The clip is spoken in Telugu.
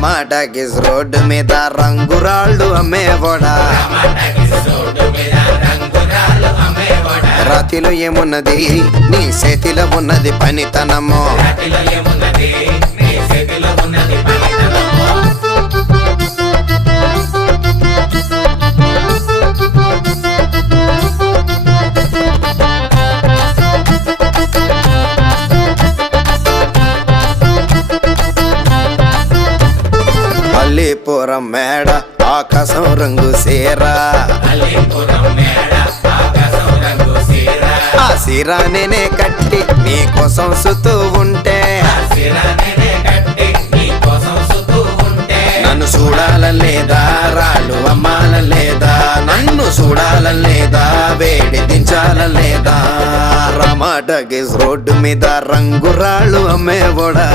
టమాటాకిస్ రోడ్డు మీద రంగురాళ్ళు అమ్మేవాడా రాతిలో ఏమున్నది నీ చేతిలో ఉన్నది పనితనము అల్లీపురం మేడ ఆకాశం రంగు సీరా ఆ సీరా నేనే కట్టి నీకోసం సుతూ ఉంటే నన్ను చూడాలలేదా రాళ్ళు అమ్మాలలేదా నన్ను చూడాలలేదా వేడి దించాలలేదా టమాటాకిస్ రోడ్డు మీద రంగురాళ్ళు అమ్మేవాడా